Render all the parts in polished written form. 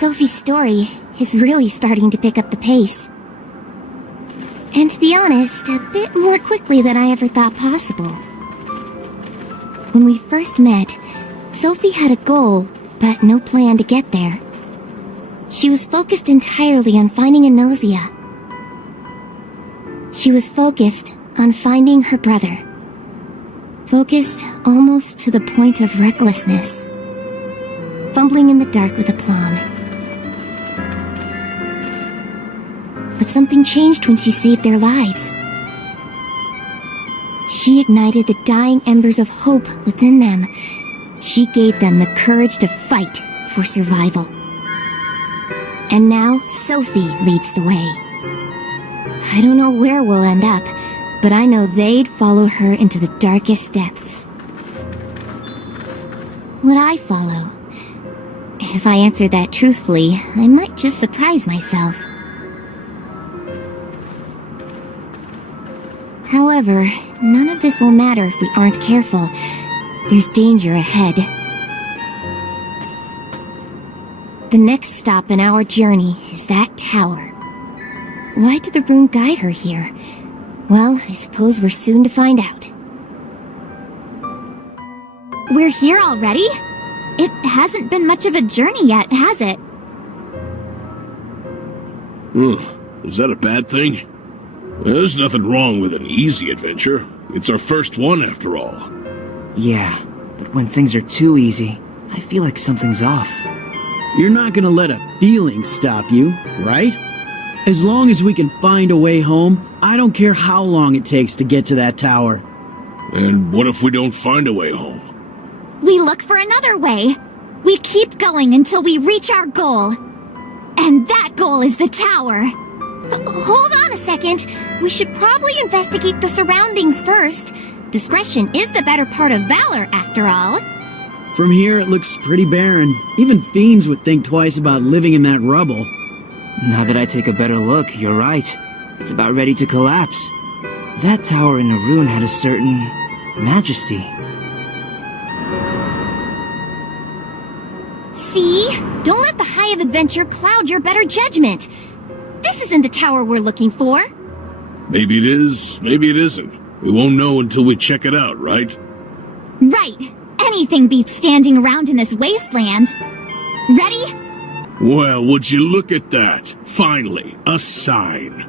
Sophie's story is really starting to pick up the pace. And to be honest, a bit more quickly than I ever thought possible. When we first met, Sophie had a goal, but no plan to get there. She was focused entirely on finding a nausea. She was focused on finding her brother. Focused almost to the point of recklessness. Fumbling in the dark with aplomb. But something changed when she saved their lives. She ignited the dying embers of hope within them. She gave them the courage to fight for survival. And now, Sophie leads the way. I don't know where we'll end up, but I know they'd follow her into the darkest depths. Would I follow? If I answered that truthfully, I might just surprise myself. However, none of this will matter if we aren't careful. There's danger ahead. The next stop in our journey is that tower. Why did the rune guide her here? Well, I suppose we're soon to find out. We're here already? It hasn't been much of a journey yet, has it? Is that a bad thing? There's nothing wrong with an easy adventure. It's our first one, after all. Yeah, but when things are too easy, I feel like something's off. You're not gonna let a feeling stop you, right? As long as we can find a way home, I don't care how long it takes to get to that tower. And what if we don't find a way home? We look for another way. We keep going until we reach our goal. And that goal is the tower. Hold on a second. We should probably investigate the surroundings first. Discretion is the better part of valor, after all. From here, it looks pretty barren. Even fiends would think twice about living in that rubble. Now that I take a better look, you're right. It's about ready to collapse. That tower in the ruin had a certain majesty. See? Don't let the high of adventure cloud your better judgment. This isn't the tower we're looking for. Maybe it is, maybe it isn't. We won't know until we check it out, right? Right. Anything beats standing around in this wasteland. Ready? Well, would you look at that? Finally, a sign.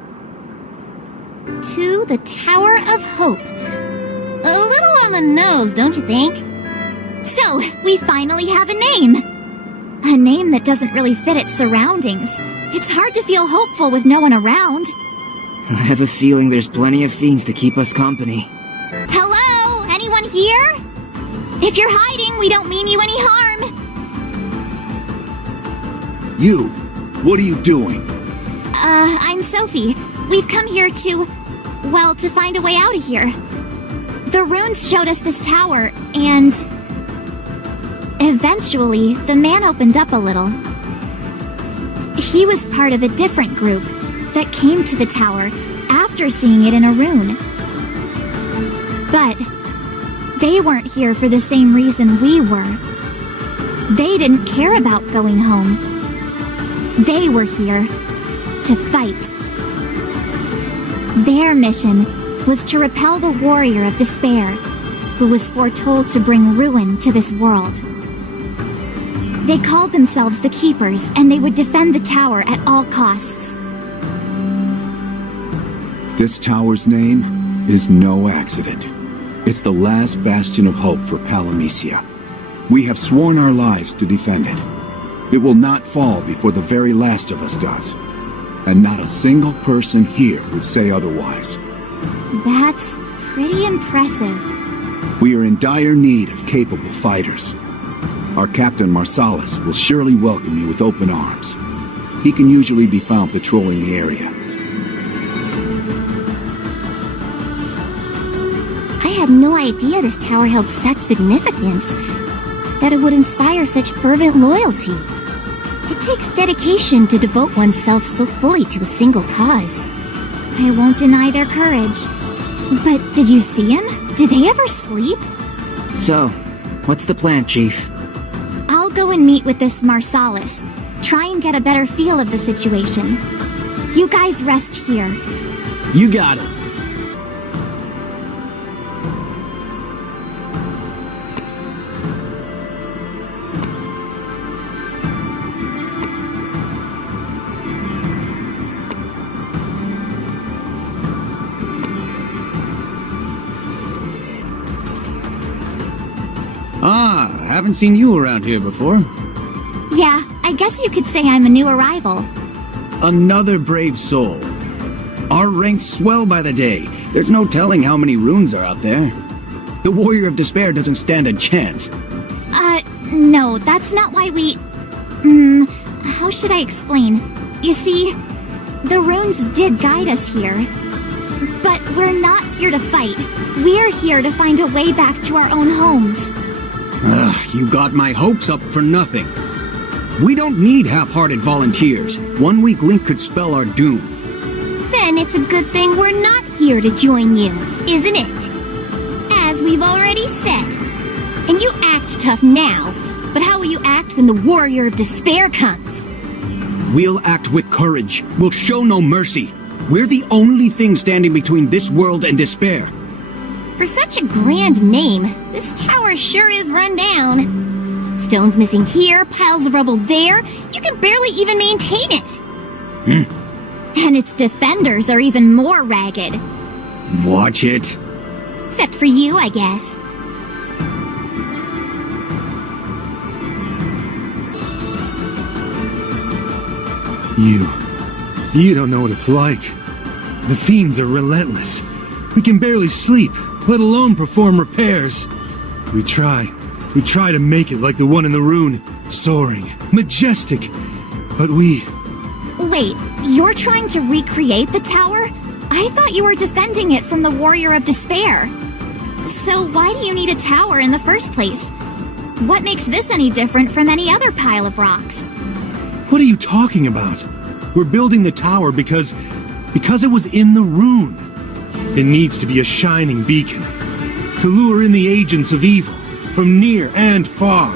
To the Tower of Hope. A little on the nose, don't you think? So, we finally have a name. A name that doesn't really fit its surroundings. It's hard to feel hopeful with no one around. I have a feeling there's plenty of fiends to keep us company. Hello? Anyone here? If you're hiding, we don't mean you any harm. You! What are you doing? I'm Sophie. We've come here to find a way out of here. The runes showed us this tower, and eventually, the man opened up a little. He was part of a different group that came to the tower after seeing it in a rune. But they weren't here for the same reason we were. They didn't care about going home. They were here to fight. Their mission was to repel the warrior of despair, who was foretold to bring ruin to this world. They called themselves the Keepers, and they would defend the tower at all costs. This tower's name is no accident. It's the last bastion of hope for Palamecia. We have sworn our lives to defend it. It will not fall before the very last of us does. And not a single person here would say otherwise. That's pretty impressive. We are in dire need of capable fighters. Our Captain Marsalis will surely welcome you with open arms. He can usually be found patrolling the area. I had no idea this tower held such significance, that it would inspire such fervent loyalty. It takes dedication to devote oneself so fully to a single cause. I won't deny their courage. But did you see him? Did they ever sleep? So, what's the plan, Chief? I'll go and meet with this Marsalis. try and get a better feel of the situation. You guys rest here. You got it. Ah, haven't seen you around here before. Yeah, I guess you could say I'm a new arrival. Another brave soul. Our ranks swell by the day. There's no telling how many runes are out there. The Warrior of Despair doesn't stand a chance. No, that's not why we... how should I explain? You see, the runes did guide us here. But we're not here to fight. We're here to find a way back to our own homes. You got my hopes up for nothing. We don't need half-hearted volunteers. One weak link could spell our doom. Then it's a good thing we're not here to join you, isn't it? As we've already said. And you act tough now, but how will you act when the Warrior of Despair comes? We'll act with courage. We'll show no mercy. We're the only thing standing between this world and despair. For such a grand name, this tower sure is run down. Stones missing here, piles of rubble there. You can barely even maintain it. And its defenders are even more ragged. Watch it. Except for you, I guess. You don't know what it's like. The fiends are relentless. We can barely sleep, let alone perform repairs. We try to make it like the one in the rune, soaring, majestic. But we... Wait, you're trying to recreate the tower? I thought you were defending it from the Warrior of Despair. So why do you need a tower in the first place? What makes this any different from any other pile of rocks? What are you talking about? We're building the tower because it was in the rune. It needs to be a shining beacon to lure in the agents of evil from near and far.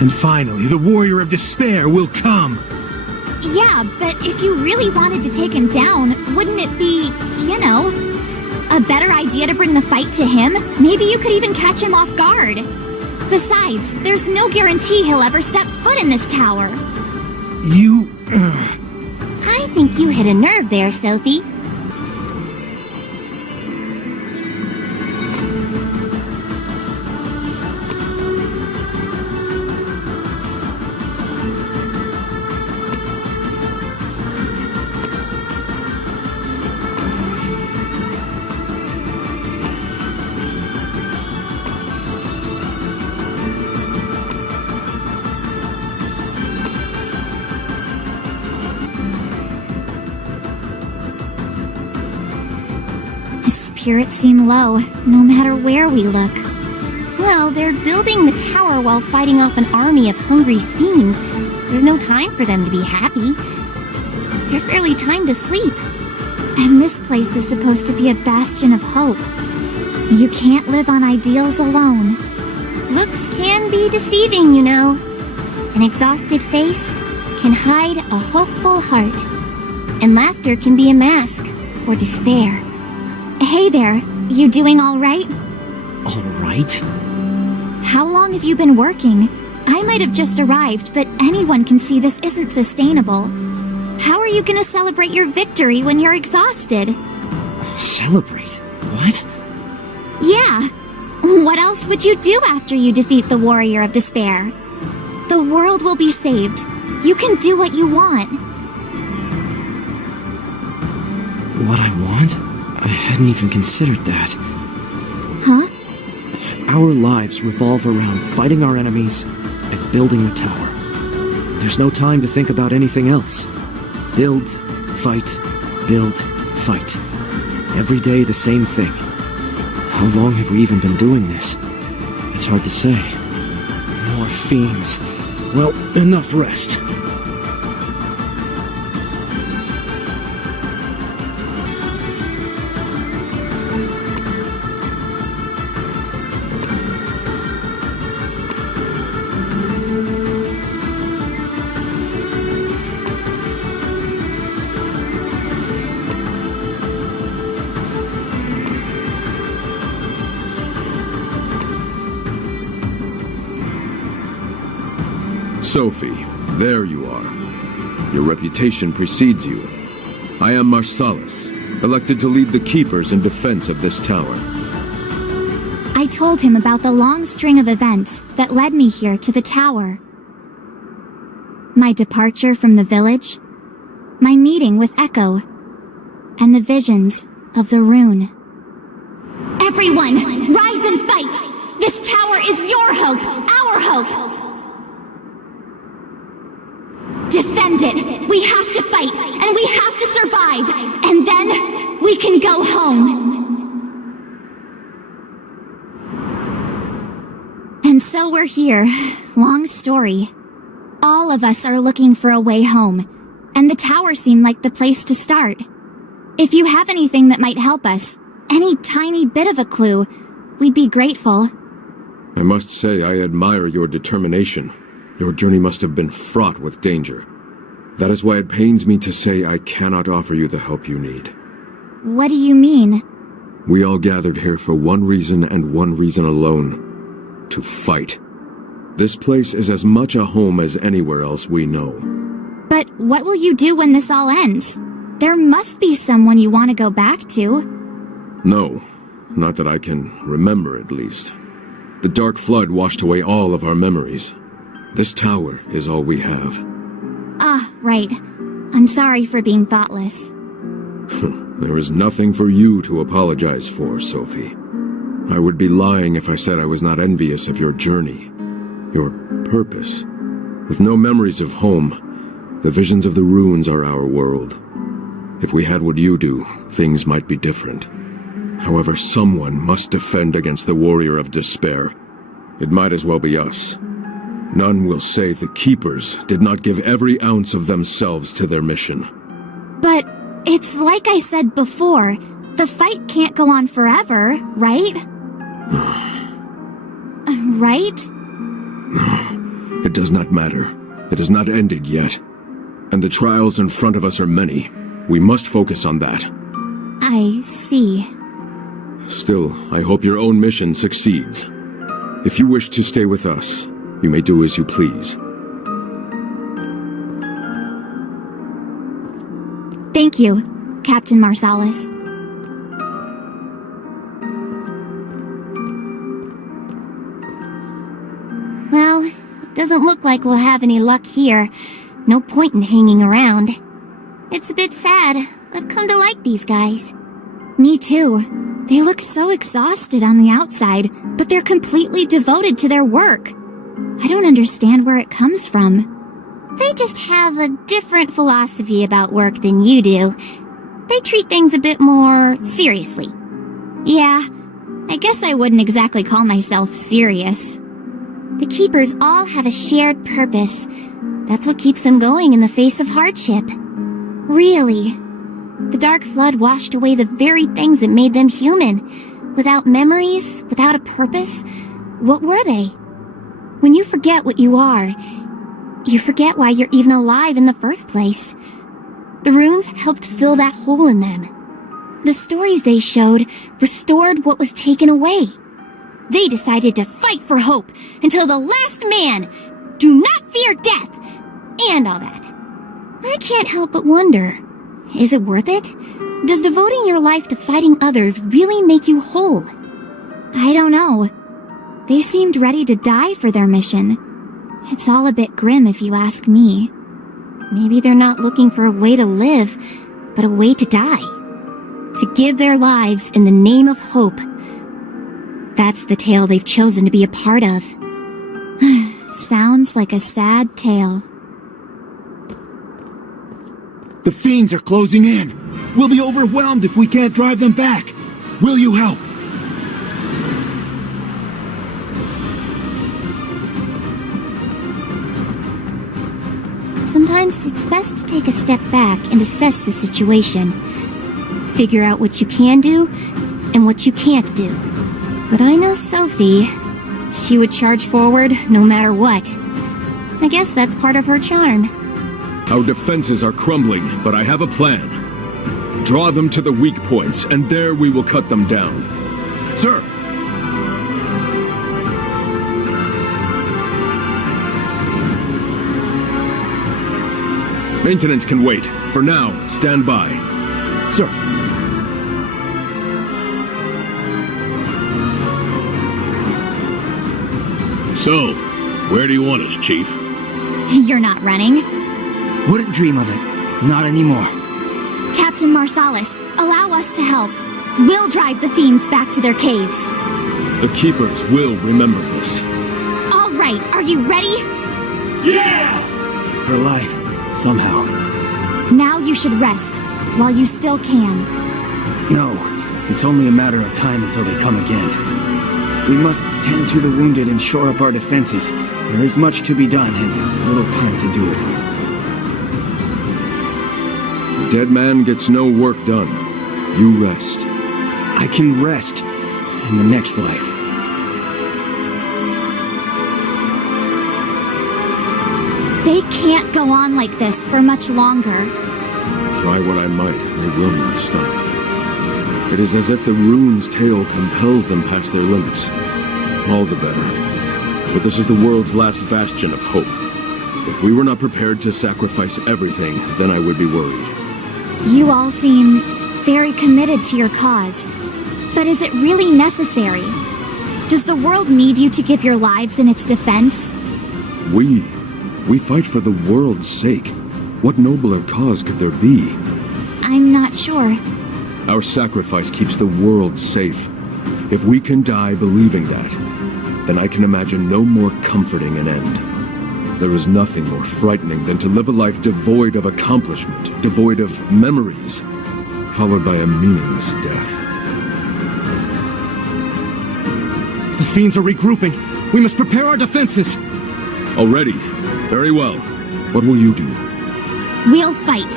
And finally, the Warrior of Despair will come. Yeah, but if you really wanted to take him down, wouldn't it be, a better idea to bring the fight to him? Maybe you could even catch him off guard. Besides, there's no guarantee he'll ever step foot in this tower. I think you hit a nerve there, Sophie. Spirits seem low, no matter where we look. Well, they're building the tower while fighting off an army of hungry fiends. There's no time for them to be happy. There's barely time to sleep. And this place is supposed to be a bastion of hope. You can't live on ideals alone. Looks can be deceiving, you know. An exhausted face can hide a hopeful heart. And laughter can be a mask for despair. Hey there, you doing all right? All right? How long have you been working? I might have just arrived, but anyone can see this isn't sustainable. How are you gonna celebrate your victory when you're exhausted? Celebrate? What? Yeah. What else would you do after you defeat the Warrior of Despair? The world will be saved. You can do what you want. What I want? I hadn't even considered that. Huh? Our lives revolve around fighting our enemies and building the tower. There's no time to think about anything else. Build, fight, build, fight. Every day the same thing. How long have we even been doing this? It's hard to say. More fiends. Well, enough rest. Sophie, there you are. Your reputation precedes you. I am Marsalis, elected to lead the Keepers in defense of this tower. I told him about the long string of events that led me here to the tower. My departure from the village, my meeting with Echo, and the visions of the rune. Everyone, rise and fight! This tower is your hope, our hope! Defend it! We have to fight, and we have to survive! And then, we can go home! And so we're here. Long story. All of us are looking for a way home, and the tower seemed like the place to start. If you have anything that might help us, any tiny bit of a clue, we'd be grateful. I must say I admire your determination. Your journey must have been fraught with danger. That is why it pains me to say I cannot offer you the help you need. What do you mean? We all gathered here for one reason and one reason alone. To fight. This place is as much a home as anywhere else we know. But what will you do when this all ends? There must be someone you want to go back to. No, not that I can remember at least. The Dark Flood washed away all of our memories. This tower is all we have. Ah, right. I'm sorry for being thoughtless. There is nothing for you to apologize for, Sophie. I would be lying if I said I was not envious of your journey, your purpose. With no memories of home, the visions of the ruins are our world. If we had what you do, things might be different. However, someone must defend against the Warrior of Despair. It might as well be us. None will say the Keepers did not give every ounce of themselves to their mission. But it's like I said before, the fight can't go on forever, right? Right? It does not matter. It has not ended yet. And the trials in front of us are many. We must focus on that. I see. Still, I hope your own mission succeeds. If you wish to stay with us, you may do as you please. Thank you, Captain Marsalis. Well, it doesn't look like we'll have any luck here. No point in hanging around. It's a bit sad. I've come to like these guys. Me too. They look so exhausted on the outside, but they're completely devoted to their work. I don't understand where it comes from. They just have a different philosophy about work than you do. They treat things a bit more seriously. Yeah, I guess I wouldn't exactly call myself serious. The Keepers all have a shared purpose. That's what keeps them going in the face of hardship. Really? The Dark Flood washed away the very things that made them human. Without memories, without a purpose, what were they? When you forget what you are, you forget why you're even alive in the first place. The runes helped fill that hole in them. The stories they showed restored what was taken away. They decided to fight for hope until the last man. Do not fear death, and all that. I can't help but wonder, is it worth it? Does devoting your life to fighting others really make you whole? I don't know. They seemed ready to die for their mission. It's all a bit grim if you ask me. Maybe they're not looking for a way to live, but a way to die. To give their lives in the name of hope. That's the tale they've chosen to be a part of. Sounds like a sad tale. The fiends are closing in. We'll be overwhelmed if we can't drive them back. Will you help? Sometimes it's best to take a step back and assess the situation. Figure out what you can do and what you can't do. But I know Sophie. She would charge forward no matter what. I guess that's part of her charm. Our defenses are crumbling, but I have a plan. Draw them to the weak points, and there we will cut them down. Sir! Maintenance can wait. For now, stand by. Sir. So, where do you want us, Chief? You're not running. Wouldn't dream of it. Not anymore. Captain Marsalis, allow us to help. We'll drive the fiends back to their caves. The Keepers will remember this. All right, are you ready? Her life, somehow. Now you should rest, while you still can. No, it's only a matter of time until they come again. We must tend to the wounded and shore up our defenses. There is much to be done and little time to do it. The dead man gets no work done. You rest. I can rest in the next life. They can't go on like this for much longer. Try what I might, they will not stop. It is as if the rune's tale compels them past their limits. All the better. But this is the world's last bastion of hope. If we were not prepared to sacrifice everything, then I would be worried. You all seem very committed to your cause. But is it really necessary? Does the world need you to give your lives in its defense? We fight for the world's sake. What nobler cause could there be? I'm not sure. Our sacrifice keeps the world safe. If we can die believing that, then I can imagine no more comforting an end. There is nothing more frightening than to live a life devoid of accomplishment, devoid of memories, followed by a meaningless death. The fiends are regrouping. We must prepare our defenses. Already? Very well. What will you do? We'll fight.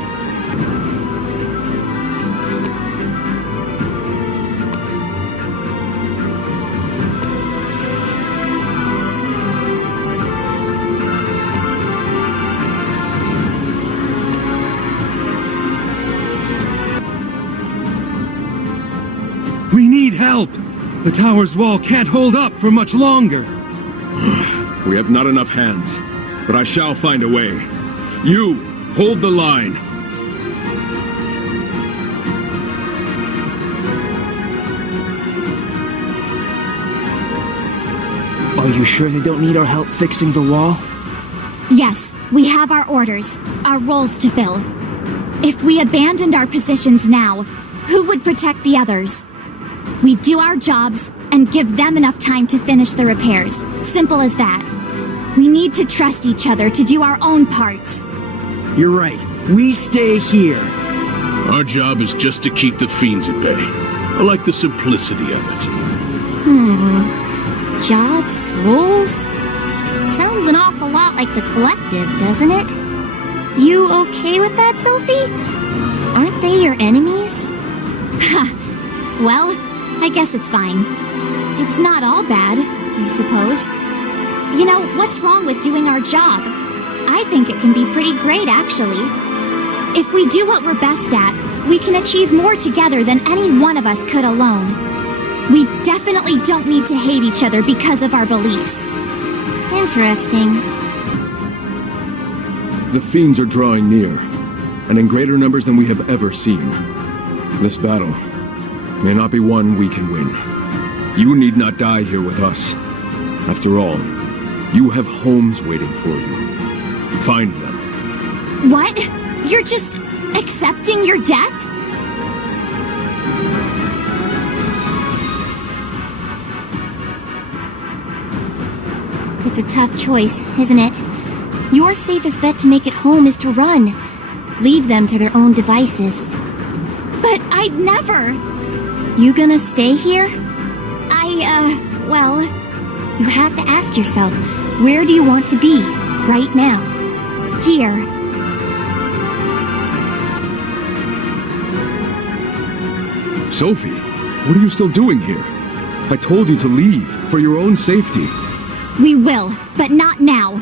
We need help! The tower's wall can't hold up for much longer. We have not enough hands, but I shall find a way. You, hold the line. Are you sure they don't need our help fixing the wall? Yes, we have our orders, our roles to fill. If we abandoned our positions now, who would protect the others? We do our jobs and give them enough time to finish the repairs. Simple as that. We need to trust each other to do our own parts. You're right. We stay here. Our job is just to keep the fiends at bay. I like the simplicity of it. Jobs, roles? Sounds an awful lot like the collective, doesn't it? You okay with that, Sophie? Aren't they your enemies? Well, I guess it's fine. It's not all bad, I suppose. You know, what's wrong with doing our job? I think it can be pretty great, actually. If we do what we're best at, we can achieve more together than any one of us could alone. We definitely don't need to hate each other because of our beliefs. Interesting. The fiends are drawing near, and in greater numbers than we have ever seen. This battle may not be one we can win. You need not die here with us. After all, you have homes waiting for you. Find them. What? You're just accepting your death? It's a tough choice, isn't it? Your safest bet to make it home is to run. Leave them to their own devices. But I'd never. You gonna stay here? Well... You have to ask yourself, where do you want to be right now? Here. Sophie, what are you still doing here? I told you to leave, for your own safety. We will, but not now.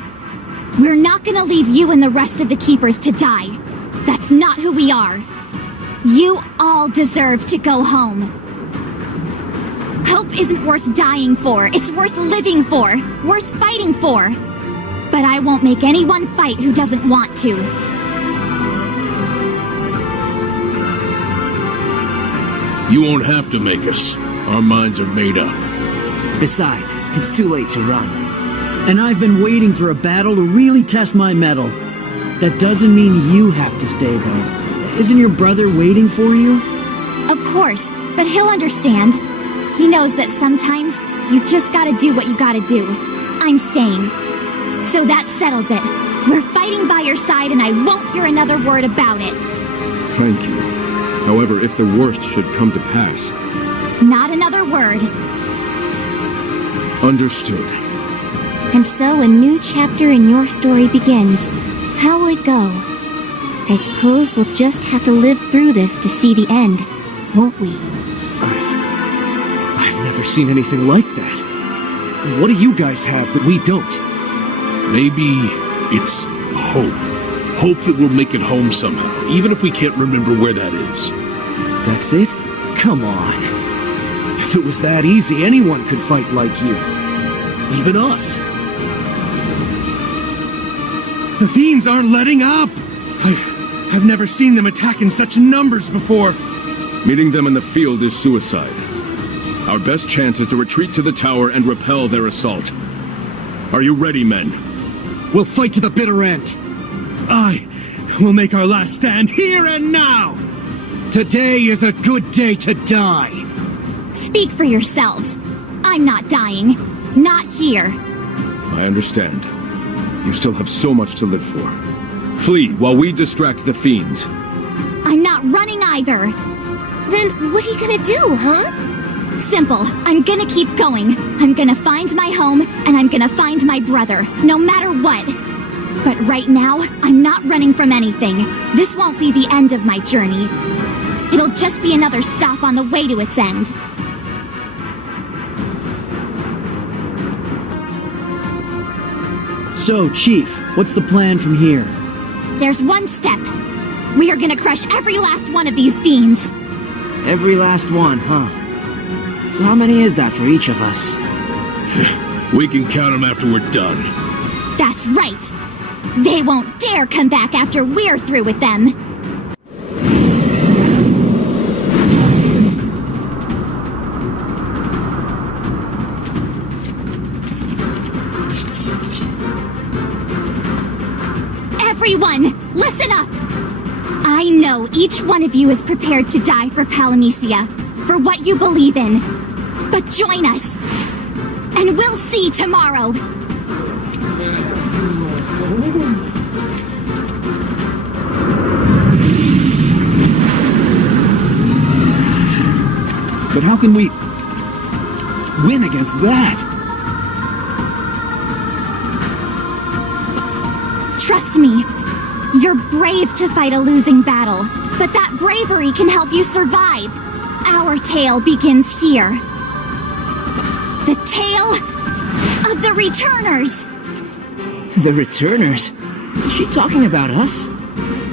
We're not gonna leave you and the rest of the Keepers to die. That's not who we are. You all deserve to go home. Hope isn't worth dying for. It's worth living for. Worth fighting for. But I won't make anyone fight who doesn't want to. You won't have to make us. Our minds are made up. Besides, it's too late to run. And I've been waiting for a battle to really test my mettle. That doesn't mean you have to stay, though. Isn't your brother waiting for you? Of course, but he'll understand. He knows that sometimes you just gotta do what you gotta do. I'm staying. So that settles it. We're fighting by your side and I won't hear another word about it. Thank you. However, if the worst should come to pass... Not another word. Understood. And so a new chapter in your story begins. How will it go? I suppose we'll just have to live through this to see the end, won't we? I've never seen anything like that. What do you guys have that we don't? Maybe it's hope. Hope that we'll make it home somehow, even if we can't remember where that is. That's it? Come on. If it was that easy, anyone could fight like you. Even us. The fiends aren't letting up! I've never seen them attack in such numbers before. Meeting them in the field is suicide. Our best chance is to retreat to the tower and repel their assault. Are you ready, men? We'll fight to the bitter end. I will make our last stand here and now! Today is a good day to die. Speak for yourselves. I'm not dying. Not here. I understand. You still have so much to live for. Flee while we distract the fiends. I'm not running either. Then what are you gonna do, huh? Simple. I'm gonna keep going. I'm gonna find my home, and I'm gonna find my brother, no matter what. But right now, I'm not running from anything. This won't be the end of my journey. It'll just be another stop on the way to its end. So, Chief, what's the plan from here? There's one step. We are gonna crush every last one of these fiends. Every last one, huh? So how many is that for each of us? We can count them after we're done. That's right. They won't dare come back after we're through with them. Everyone, listen up! I know each one of you is prepared to die for Palamecia, for what you believe in. But join us, and we'll see tomorrow! But how can we win against that? Trust me, you're brave to fight a losing battle, but that bravery can help you survive. Our tale begins here. The tale of the Returners. The Returners? Is she talking about us?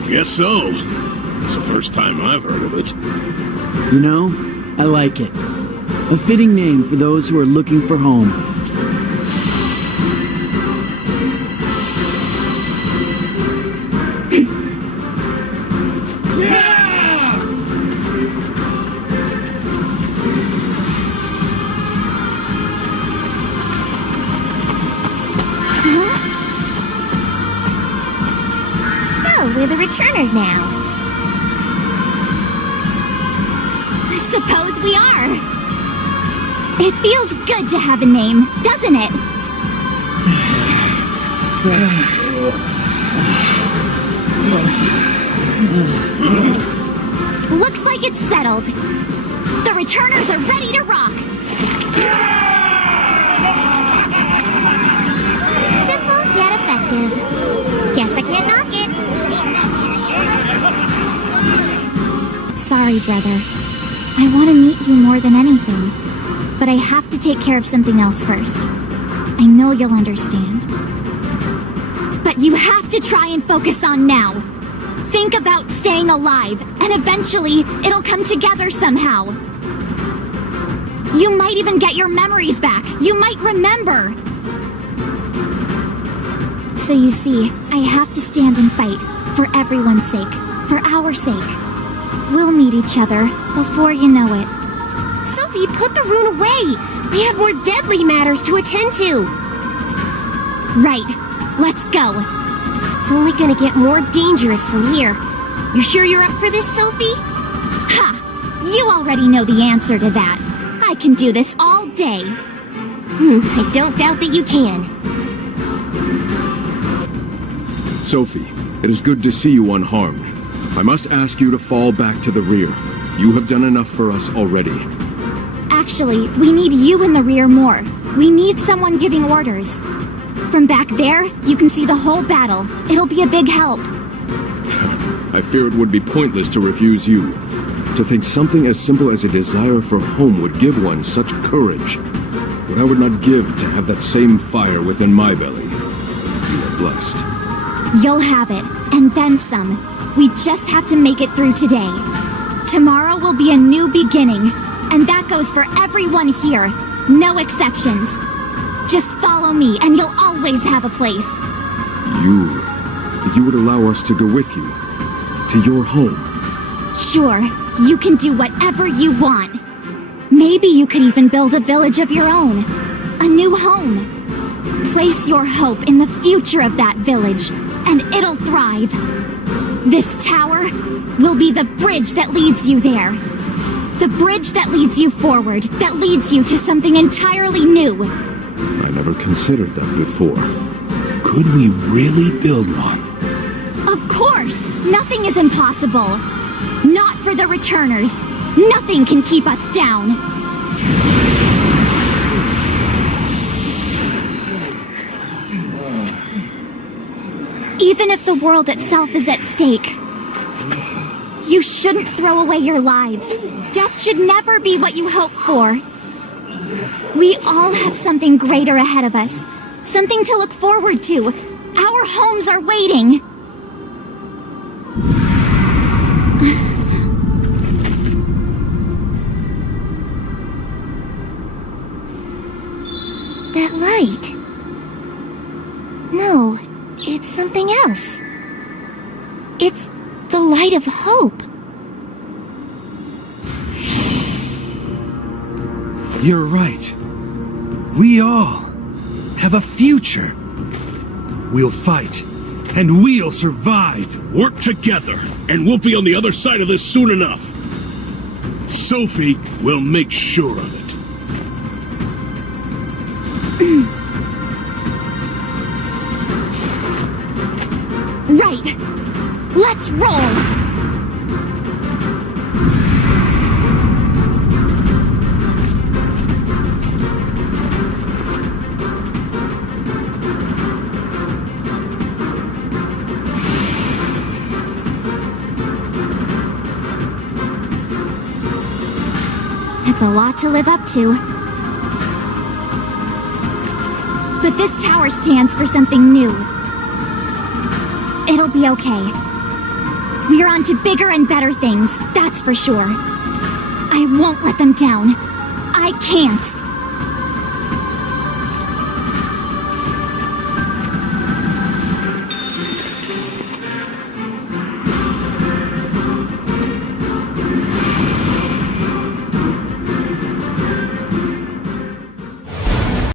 Guess so. It's the first time I've heard of it. You know, I like it. A fitting name for those who are looking for home. We're the Returners now. I suppose we are. It feels good to have a name, doesn't it? Looks like it's settled. The Returners are ready to rock. Simple yet effective. Guess I can't knock it. Sorry, brother. I want to meet you more than anything. But I have to take care of something else first. I know you'll understand. But you have to try and focus on now. Think about staying alive, and eventually it'll come together somehow. You might even get your memories back. You might remember. So you see, I have to stand and fight, for everyone's sake, for our sake. we'll meet each other before you know it. Sophie, put the rune away! We have more deadly matters to attend to! Right. Let's go. It's only gonna get more dangerous from here. You sure you're up for this, Sophie? Ha! You already know the answer to that. I can do this all day. I don't doubt that you can. Sophie, it is good to see you unharmed. I must ask you to fall back to the rear. You have done enough for us already. Actually, we need you in the rear more. We need someone giving orders. From back there, you can see the whole battle. It'll be a big help. I fear it would be pointless to refuse you. To think something as simple as a desire for home would give one such courage. What I would not give to have that same fire within my belly. You are blessed. You'll have it, and then some. We just have to make it through today. Tomorrow will be a new beginning, and that goes for everyone here. No exceptions. Just follow me, and you'll always have a place. You would allow us to go with you? To your home? Sure, you can do whatever you want. Maybe you could even build a village of your own. A new home. Place your hope in the future of that village, and it'll thrive. This tower will be the bridge that leads you there. The bridge that leads you forward, that leads you to something entirely new. I never considered that before. Could we really build one? Of course! Nothing is impossible. Not for the returners. Nothing can keep us down. Even if the world itself is at stake, you shouldn't throw away your lives. Death should never be what you hope for. We all have something greater ahead of us. Something to look forward to. Our homes are waiting. That light. No, it's something else. It's the light of hope. You're right. We all have a future. We'll fight, and we'll survive. Work together, and we'll be on the other side of this soon enough. Sophie will make sure of it. Right. Let's roll. It's a lot to live up to. But this tower stands for something new. It'll be okay. We're on to bigger and better things, that's for sure. I won't let them down. I can't.